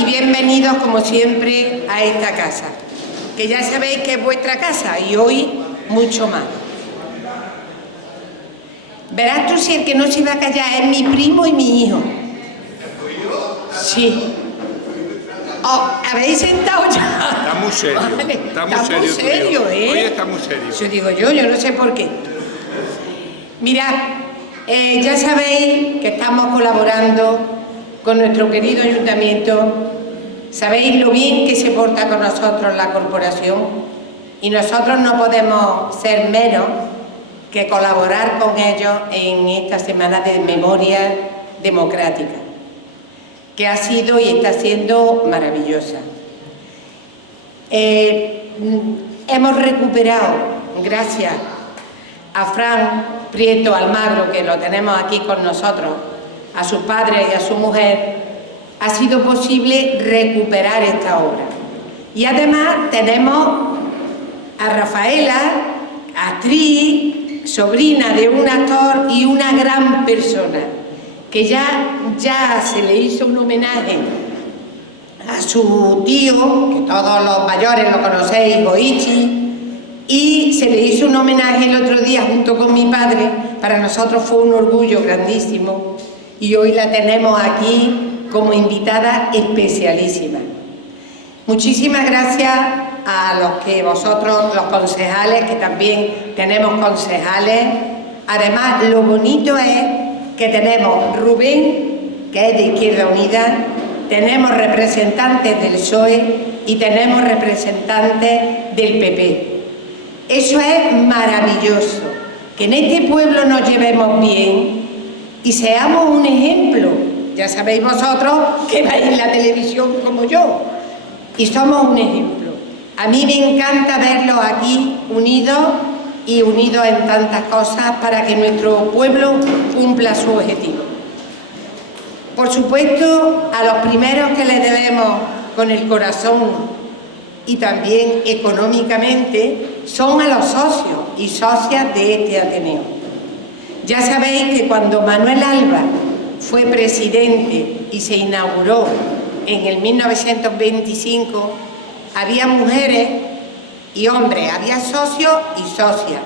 y bienvenidos como siempre a esta casa, que ya sabéis que es vuestra casa y hoy mucho más. Verás tú si el que no se va a callar es mi primo y mi hijo. Sí. Oh, ¿habéis sentado ya? Está muy serio. Vale. Está muy serio, ¿eh? Hoy está muy serio. Eso digo yo no sé por qué. Mirad, ya sabéis que estamos colaborando con nuestro querido ayuntamiento. Sabéis lo bien que se porta con nosotros la corporación y nosotros no podemos ser menos que colaborar con ellos en esta semana de memoria democrática, que ha sido y está siendo maravillosa. Hemos recuperado, gracias a Fran Prieto Almagro, que lo tenemos aquí con nosotros, a sus padres y a su mujer, ha sido posible recuperar esta obra. Y tenemos a Rafaela, actriz, sobrina de un actor y una gran persona, que ya se le hizo un homenaje a su tío, que todos los mayores lo conocéis, Goichi, y se le hizo un homenaje el otro día junto con mi padre. Para nosotros fue un orgullo grandísimo y hoy la tenemos aquí como invitada especialísima. Muchísimas gracias a los que vosotros, los concejales, que también tenemos concejales. Además, lo bonito es que tenemos Rubén, que es de Izquierda Unida, tenemos representantes del PSOE y tenemos representantes del PP. Eso es maravilloso, que en este pueblo nos llevemos bien y seamos un ejemplo. Ya sabéis vosotros que veis la televisión como yo y somos un ejemplo. A mí me encanta verlos aquí unidos y unidos en tantas cosas para que nuestro pueblo cumpla su objetivo. Por supuesto, a los primeros que le debemos con el corazón y también económicamente son a los socios y socias de este Ateneo. Ya sabéis que cuando Manuel Alba fue presidente y se inauguró en el 1925, había mujeres y hombres, había socios y socias.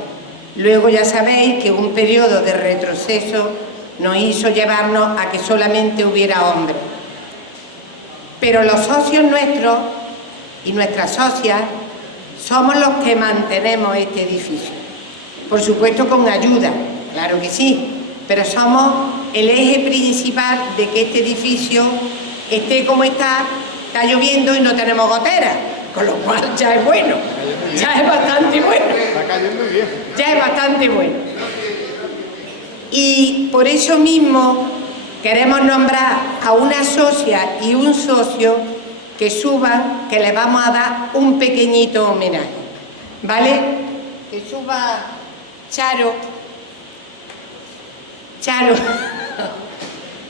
Luego ya sabéis que un periodo de retroceso nos hizo llevarnos a que solamente hubiera hombres. Pero los socios nuestros y nuestras socias somos los que mantenemos este edificio. Por supuesto con ayuda, claro que sí, pero somos el eje principal de que este edificio esté como está lloviendo y no tenemos goteras, con lo cual ya es bueno, ya es bastante bueno. Está cayendo bien. Ya es bastante bueno. Y por eso mismo queremos nombrar a una socia y un socio que suban, que les vamos a dar un pequeñito homenaje, ¿vale? Que suba Charo,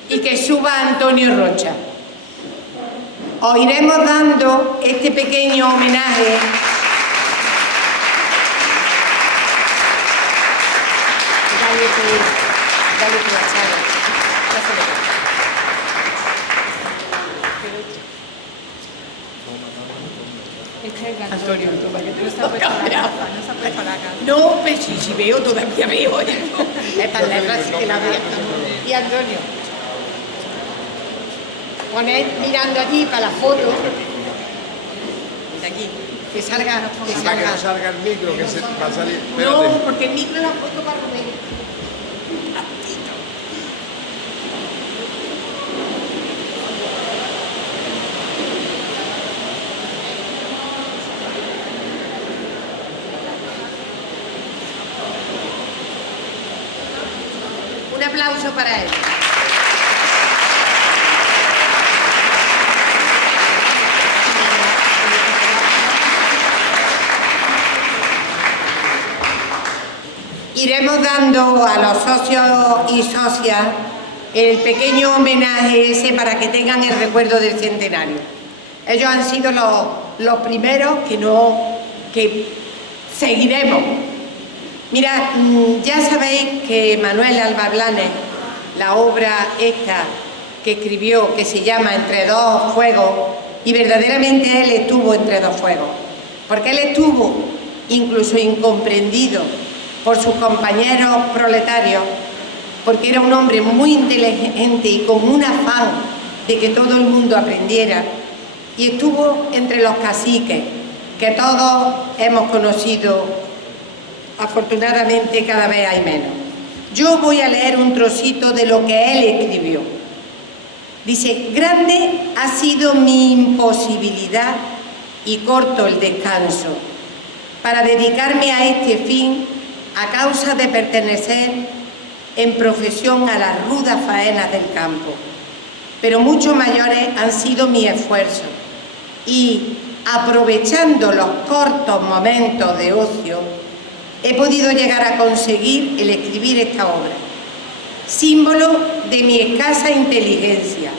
y que suba Antonio Rocha. Os iremos dando este pequeño homenaje. Dale tú a Charo. Antonio, toma, que te lo está puesto la gafa, no se ha puesto la gafa. No, pero si veo, todavía veo. Estas letras sí que las veo. Y Antonio, poned mirando allí para la foto. De aquí, que salga. Que no salga el micro, que se va a salir. Espérate. No, porque el micro lo ha puesto para Rubén. Un aplauso para él. Iremos dando a los socios y socias el pequeño homenaje ese para que tengan el recuerdo del centenario. Ellos han sido los primeros que seguiremos. Mirad, ya sabéis que Manuel Alba Blanes, la obra esta, que escribió, que se llama Entre dos fuegos, y verdaderamente él estuvo entre dos fuegos, porque él estuvo incluso incomprendido por sus compañeros proletarios, porque era un hombre muy inteligente y con un afán de que todo el mundo aprendiera, y estuvo entre los caciques, que todos hemos conocido, afortunadamente cada vez hay menos. Yo voy a leer un trocito de lo que él escribió. Dice: grande ha sido mi imposibilidad y corto el descanso para dedicarme a este fin a causa de pertenecer en profesión a las rudas faenas del campo. Pero mucho mayores han sido mis esfuerzos y, aprovechando los cortos momentos de ocio, he podido llegar a conseguir el escribir esta obra, símbolo de mi escasa inteligencia,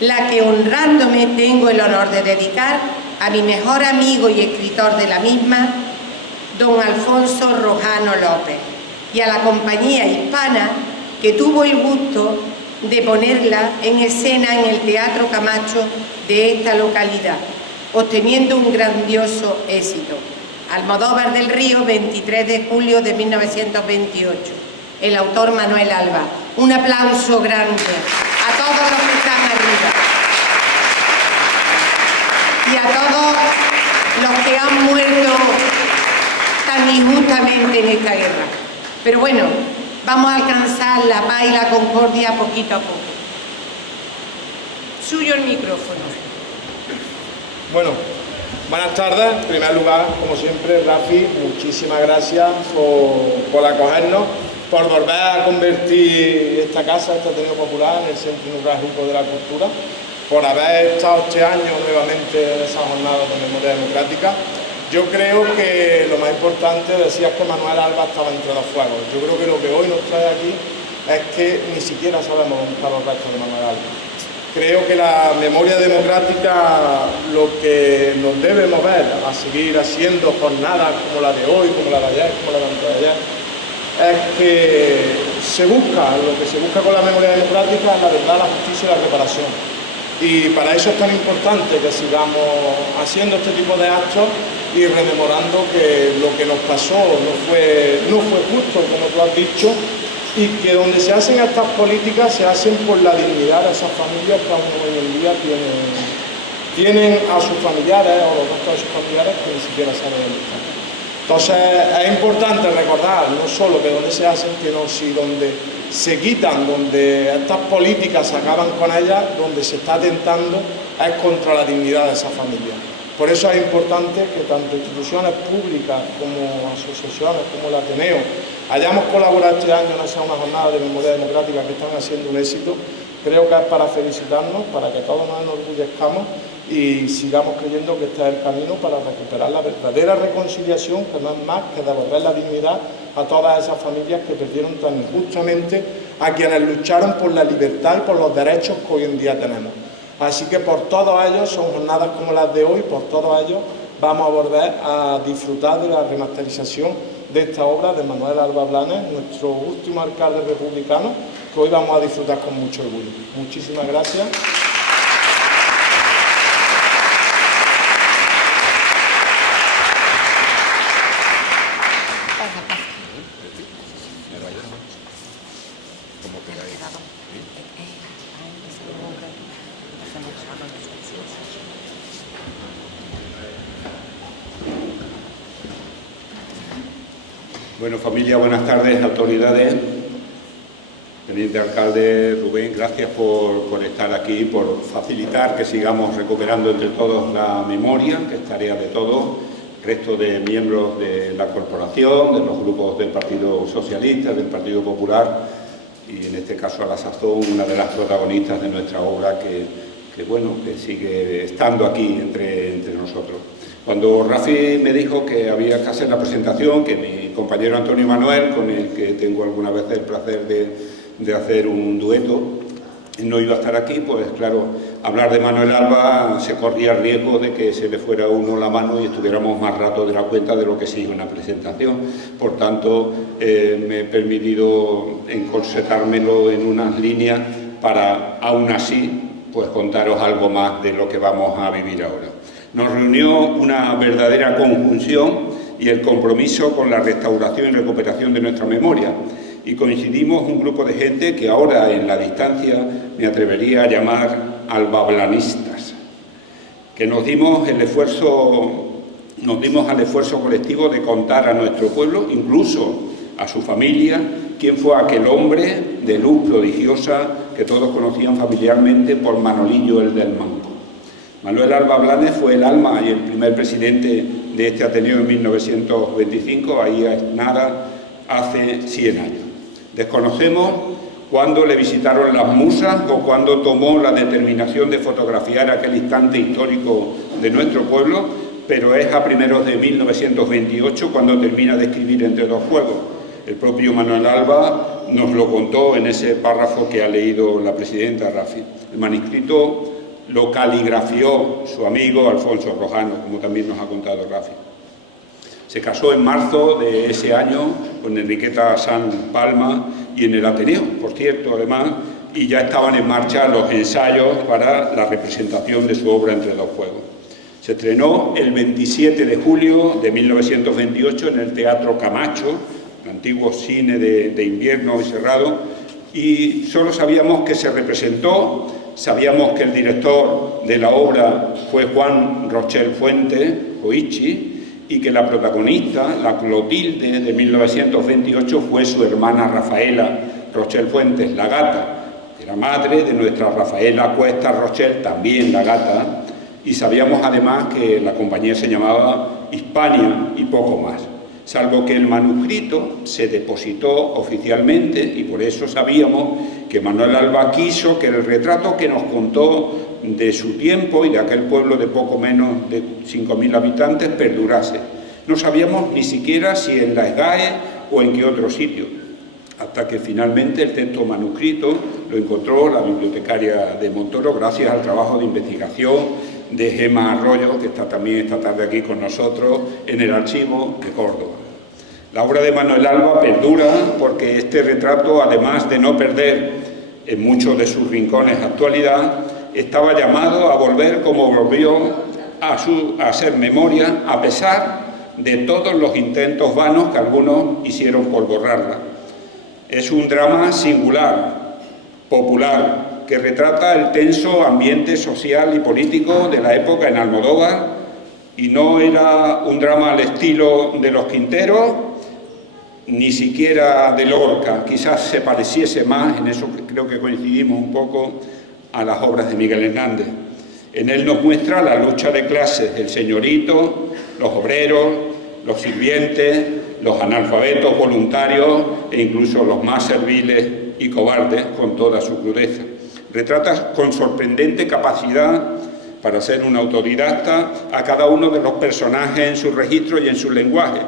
la que honrándome tengo el honor de dedicar a mi mejor amigo y escritor de la misma, don Alfonso Rojano López, y a la compañía hispana que tuvo el gusto de ponerla en escena en el Teatro Camacho de esta localidad, obteniendo un grandioso éxito. Almodóvar del Río, 23 de julio de 1928. El autor Manuel Alba. Un aplauso grande a todos los que están arriba y a todos los que han muerto tan injustamente en esta guerra. Pero bueno, vamos a alcanzar la paz y la concordia poquito a poco. Suyo el micrófono. Bueno, buenas tardes. En primer lugar, como siempre, Rafi, muchísimas gracias por acogernos, por volver a convertir esta casa, este Ateneo Popular, en el Centro Neurálgico de la Cultura, por haber estado este año nuevamente en esa jornada de memoria democrática. Yo creo que lo más importante, decías que Manuel Alba estaba entre dos fuegos. Yo creo que lo que hoy nos trae aquí es que ni siquiera sabemos dónde están los restos de Manuel Alba. Creo que la memoria democrática lo que nos debe mover a seguir haciendo jornadas como la de hoy, como la de ayer, como la de antes de ayer, es que lo que se busca con la memoria democrática es la verdad, la justicia y la reparación. Y para eso es tan importante que sigamos haciendo este tipo de actos y rememorando que lo que nos pasó no fue justo, como tú has dicho, y que donde se hacen estas políticas se hacen por la dignidad de esas familias que aún hoy en día tienen a sus familiares o los restos de sus familiares que ni siquiera saben dónde están. Entonces es importante recordar no solo que donde se hacen, sino si donde se quitan, donde estas políticas se acaban con ellas, donde se está atentando es contra la dignidad de esas familias. Por eso es importante que tanto instituciones públicas como asociaciones, como el Ateneo, hayamos colaborado este año en una jornada de memoria democrática que están haciendo un éxito. Creo que es para felicitarnos, para que todos nos enorgullezcamos y sigamos creyendo que este es el camino para recuperar la verdadera reconciliación, que no es más que devolver la dignidad a todas esas familias que perdieron tan injustamente a quienes lucharon por la libertad y por los derechos que hoy en día tenemos. Así que por todos ellos, son jornadas como las de hoy, por todos ellos vamos a volver a disfrutar de la remasterización de esta obra de Manuel Alba Blanes, nuestro último alcalde republicano, que hoy vamos a disfrutar con mucho orgullo. Muchísimas gracias. Bueno, familia, buenas tardes, autoridades. Teniente alcalde Rubén, gracias por estar aquí, por facilitar que sigamos recuperando entre todos la memoria, que es tarea de todos, resto de miembros de la corporación, de los grupos del Partido Socialista, del Partido Popular y en este caso a la sazón una de las protagonistas de nuestra obra que sigue estando aquí entre nosotros. Cuando Rafi me dijo que había que hacer la presentación, que mi compañero Antonio Manuel, con el que tengo alguna vez el placer de hacer un dueto, no iba a estar aquí, pues claro, hablar de Manuel Alba se corría el riesgo de que se le fuera a uno la mano y estuviéramos más rato de la cuenta de lo que sigue una presentación. Por tanto, me he permitido encorsetármelo en unas líneas para, aún así, pues contaros algo más de lo que vamos a vivir ahora. Nos reunió una verdadera conjunción y el compromiso con la restauración y recuperación de nuestra memoria. Y coincidimos un grupo de gente que ahora, en la distancia, me atrevería a llamar albablanistas, que nos dimos al esfuerzo colectivo de contar a nuestro pueblo, incluso a su familia, quién fue aquel hombre de luz prodigiosa que todos conocían familiarmente por Manolillo el del Manco. Manuel Alba Blanes fue el alma y el primer presidente de este Ateneo en 1925, ahí es nada, hace 100 años. Desconocemos cuándo le visitaron las musas o cuándo tomó la determinación de fotografiar aquel instante histórico de nuestro pueblo, pero es a primeros de 1928 cuando termina de escribir Entre dos fuegos. El propio Manuel Alba nos lo contó en ese párrafo que ha leído la presidenta Rafi. El manuscrito lo caligrafió su amigo Alfonso Rojano, como también nos ha contado Rafi. Se casó en marzo de ese año con Enriqueta San Palma y en el Ateneo, por cierto, además, y ya estaban en marcha los ensayos para la representación de su obra Entre dos fuegos. Se estrenó el 27 de julio de 1928 en el Teatro Camacho, el antiguo cine de invierno y cerrado, y solo sabíamos que se representó, sabíamos que el director de la obra fue Juan Rochel Fuentes, Oichi, y que la protagonista, la Clotilde de 1928, fue su hermana Rafaela Rochel Fuentes, la gata, que era madre de nuestra Rafaela Cuesta Rochel, también la gata, y sabíamos además que la compañía se llamaba Hispania y poco más, salvo que el manuscrito se depositó oficialmente y por eso sabíamos que Manuel Alba quiso que el retrato que nos contó de su tiempo y de aquel pueblo de poco menos de 5.000 habitantes perdurase. No sabíamos ni siquiera si en la SGAE o en qué otro sitio, hasta que finalmente el texto manuscrito lo encontró la bibliotecaria de Montoro gracias al trabajo de investigación de Gemma Arroyo, que está también esta tarde aquí con nosotros en el archivo de Córdoba. La obra de Manuel Alba perdura porque este retrato, además de no perder en muchos de sus rincones actualidad, estaba llamado a volver como volvió a ser memoria, a pesar de todos los intentos vanos que algunos hicieron por borrarla. Es un drama singular, popular, que retrata el tenso ambiente social y político de la época en Almodóvar, y no era un drama al estilo de Los Quinteros, ni siquiera de Lorca, quizás se pareciese más, en eso creo que coincidimos un poco, a las obras de Miguel Hernández. En él nos muestra la lucha de clases, el señorito, los obreros, los sirvientes, los analfabetos voluntarios e incluso los más serviles y cobardes con toda su crudeza. Retrata con sorprendente capacidad para ser un autodidacta a cada uno de los personajes en su registro y en su lenguaje.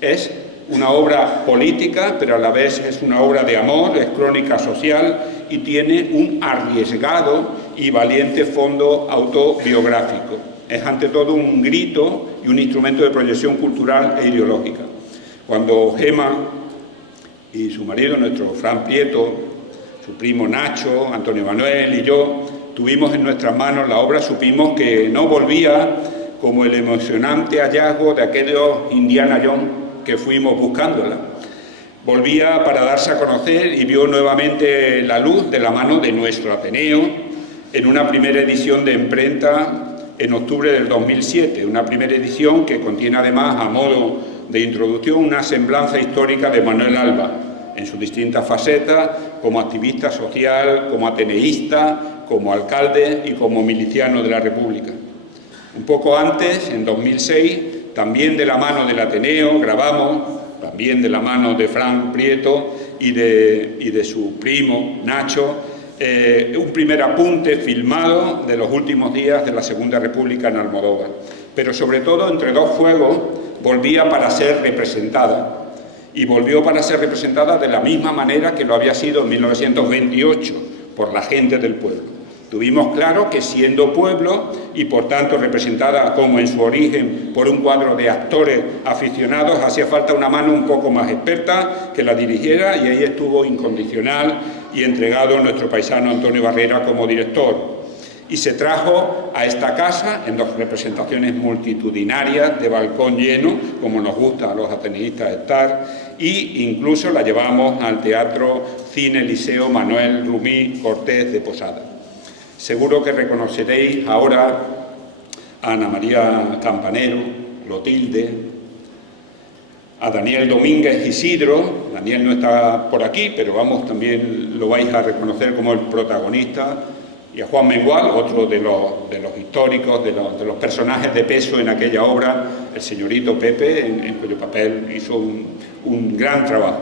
Es una obra política, pero a la vez es una obra de amor, es crónica social y tiene un arriesgado y valiente fondo autobiográfico. Es ante todo un grito y un instrumento de proyección cultural e ideológica. Cuando Gemma y su marido, nuestro Fran Prieto, su primo Nacho, Antonio Manuel y yo, tuvimos en nuestras manos la obra, supimos que no volvía como el emocionante hallazgo de aquellos Indiana Jones que fuimos buscándola. Volvía para darse a conocer y vio nuevamente la luz de la mano de nuestro Ateneo en una primera edición de imprenta en octubre del 2007, una primera edición que contiene además, a modo de introducción, una semblanza histórica de Manuel Alba, en sus distintas facetas, como activista social, como ateneísta, como alcalde y como miliciano de la República. Un poco antes, en 2006, también de la mano del Ateneo, grabamos, también de la mano de Fran Prieto y de su primo Nacho, un primer apunte filmado de los últimos días de la Segunda República en Almodóvar. Pero sobre todo, Entre dos fuegos volvía para ser representada. Y volvió para ser representada de la misma manera que lo había sido en 1928, por la gente del pueblo. Tuvimos claro que siendo pueblo y por tanto representada como en su origen por un cuadro de actores aficionados, hacía falta una mano un poco más experta que la dirigiera, y ahí estuvo incondicional y entregado a nuestro paisano Antonio Barrera como director. Y se trajo a esta casa en 2 representaciones multitudinarias de balcón lleno, como nos gusta a los ateneístas estar, e incluso la llevamos al Teatro Cine Liceo Manuel Rumí Cortés de Posada. Seguro que reconoceréis ahora a Ana María Campanero, Clotilde, a Daniel Domínguez Isidro. Daniel no está por aquí, pero vamos, también lo vais a reconocer como el protagonista, y a Juan Mengual, otro de los históricos, de los personajes de peso en aquella obra, el señorito Pepe, en cuyo papel hizo un gran trabajo.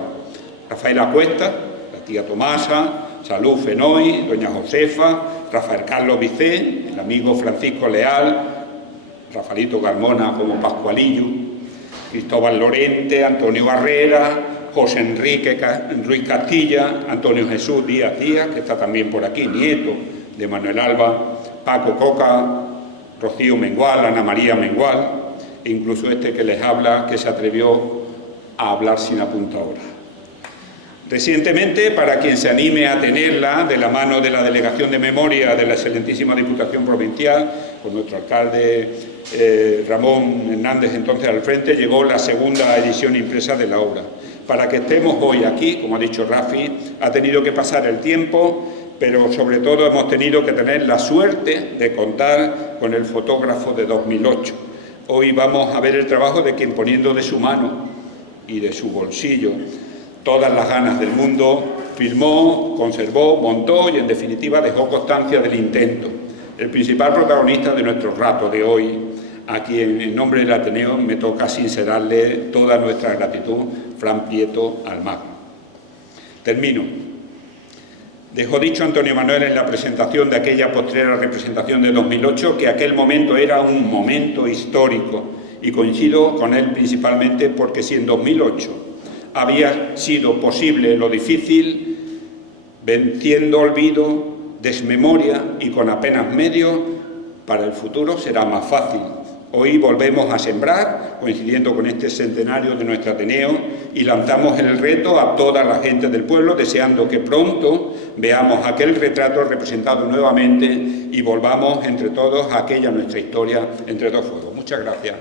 Rafaela Cuesta, la tía Tomasa, Salud Fenoy, doña Josefa, Rafael Carlos Vicé, el amigo Francisco Leal, Rafaelito Carmona como Pascualillo, Cristóbal Lorente, Antonio Barrera, José Enrique Ruiz Castilla, Antonio Jesús Díaz Díaz, que está también por aquí, nieto de Manuel Alba, Paco Coca, Rocío Mengual, Ana María Mengual, e incluso este que les habla, que se atrevió a hablar sin apuntadora. Recientemente, para quien se anime a tenerla, de la mano de la Delegación de Memoria de la excelentísima Diputación Provincial, con nuestro alcalde Ramón Hernández entonces al frente, llegó la 2ª edición impresa de la obra. Para que estemos hoy aquí, como ha dicho Rafi, ha tenido que pasar el tiempo, pero sobre todo hemos tenido que tener la suerte de contar con el fotógrafo de 2008. Hoy vamos a ver el trabajo de quien, poniendo de su mano y de su bolsillo todas las ganas del mundo, filmó, conservó, montó y en definitiva dejó constancia del intento. El principal protagonista de nuestro rato de hoy, a quien en nombre del Ateneo me toca sincerarle toda nuestra gratitud, Fran Prieto Almagro. Termino. Dejó dicho Antonio Manuel en la presentación de aquella postrera representación de 2008 que aquel momento era un momento histórico, y coincido con él principalmente porque si en 2008 había sido posible lo difícil, venciendo olvido, desmemoria y con apenas medios, para el futuro será más fácil. Hoy volvemos a sembrar, coincidiendo con este centenario de nuestro Ateneo, y lanzamos el reto a toda la gente del pueblo, deseando que pronto veamos aquel retrato representado nuevamente y volvamos entre todos a aquella nuestra historia entre 2 fuegos. Muchas gracias.